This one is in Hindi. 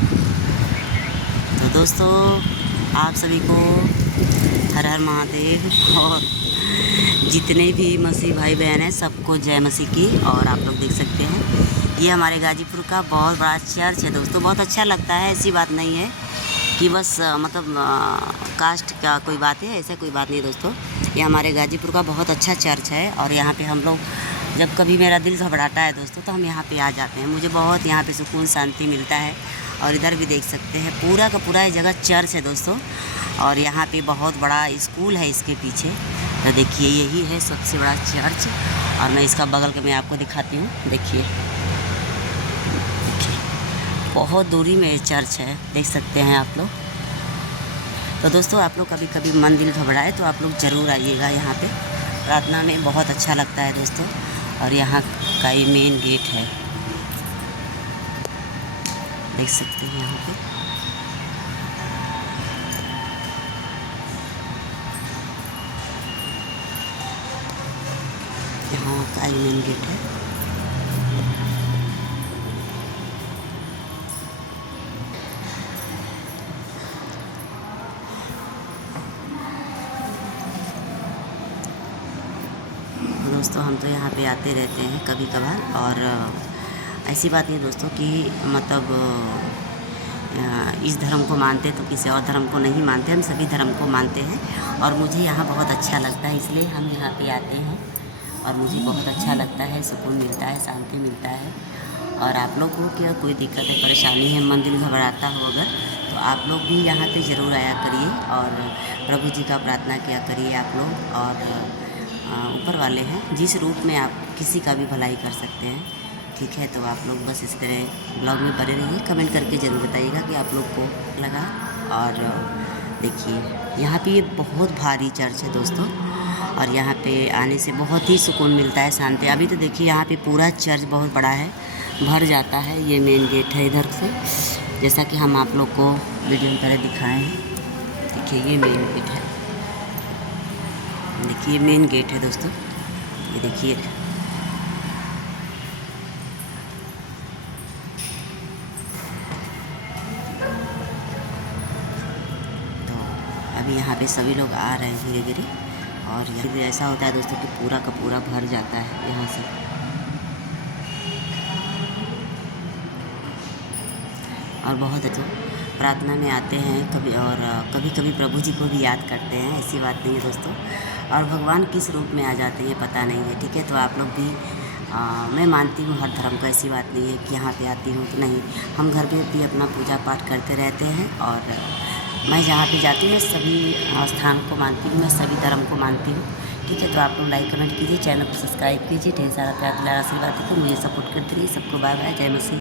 तो दोस्तों, आप सभी को हर हर महादेव, और जितने भी मसीह भाई बहन हैं सबको जय मसीह की। और आप लोग देख सकते हैं ये हमारे गाजीपुर का बहुत बड़ा चर्च है दोस्तों। बहुत अच्छा लगता है, ऐसी बात नहीं है कि बस कास्ट का कोई बात है, ऐसा कोई बात नहीं दोस्तों। ये हमारे गाजीपुर का बहुत अच्छा चर्च है और यहाँ पे हम लोग जब कभी मेरा दिल घबराता है दोस्तों तो हम यहाँ पे आ जाते हैं। मुझे बहुत यहाँ पे सुकून शांति मिलता है। और इधर भी देख सकते हैं पूरा का पूरा ये जगह चर्च है दोस्तों। और यहाँ पे बहुत बड़ा स्कूल है इसके पीछे। तो देखिए यही है सबसे बड़ा चर्च। और मैं इसका बगल के मैं आपको दिखाती हूँ। देखिए बहुत दूरी में ये चर्च है, देख सकते हैं आप लोग। तो दोस्तों, आप लोग कभी कभी मन दिल घबराए तो आप लोग ज़रूर आइएगा यहाँ पे। प्रार्थना में बहुत अच्छा लगता है दोस्तों। और यहाँ का ये मेन गेट है, देख सकते हैं यहाँ पे। यहाँ का ये मेन गेट है। दोस्तों, हम तो यहाँ पे आते रहते हैं कभी कभार। और ऐसी बात नहीं दोस्तों कि मतलब इस धर्म को मानते तो किसी और धर्म को नहीं मानते। हम सभी धर्म को मानते हैं और मुझे यहाँ बहुत अच्छा लगता है, इसलिए हम यहाँ पे आते हैं। और मुझे बहुत अच्छा लगता है, सुकून मिलता है, शांति मिलता है। और आप लोग को क्या कोई दिक्कत है, परेशानी है, मन दिल घबराता हो अगर, तो आप लोग भी यहाँ पे ज़रूर आया करिए और प्रभु जी का प्रार्थना किया करिए आप लोग। और ऊपर वाले हैं जिस रूप में आप किसी का भी भलाई कर सकते हैं, ठीक है। तो आप लोग बस इस तरह ब्लॉग में बने रहिए। कमेंट करके ज़रूर बताइएगा कि आप लोग को लगा। और देखिए यहाँ पे ये बहुत भारी चर्च है दोस्तों। और यहाँ पे आने से बहुत ही सुकून मिलता है, शांति। अभी तो देखिए यहाँ पे पूरा चर्च बहुत बड़ा है, भर जाता है। ये मेन गेट है इधर से, जैसा कि हम आप लोग को वीडियो में पहले दिखाए हैं। देखिए ये मेन गेट है, देखिए मेन गेट है दोस्तों। ये देखिए तो अभी यहाँ पे सभी लोग आ रहे हैं धीरे धीरे। और यहाँ भी ऐसा होता है दोस्तों कि पूरा का पूरा भर जाता है यहाँ से। और बहुत अच्छे प्रार्थना में आते हैं कभी, और कभी कभी प्रभु जी को भी याद करते हैं, ऐसी बात नहीं है दोस्तों। और भगवान किस रूप में आ जाते हैं ये पता नहीं है, ठीक है। तो आप लोग भी मैं मानती हूँ हर धर्म का, ऐसी बात नहीं है कि यहाँ पे आती हूँ तो नहीं। हम घर पे भी अपना पूजा पाठ करते रहते हैं। और मैं जहाँ पे जाती हूँ मैं सभी स्थान को मानती हूँ, मैं सभी धर्म को मानती हूँ, ठीक है। तो आप लोग लाइक कमेंट कीजिए, चैनल को सब्सक्राइब कीजिए, ढेर सारा प्यार दुलार आशीर्वाद दीजिए, मुझे सपोर्ट करते रहिए। सबको बाय बाय, जय मसीह।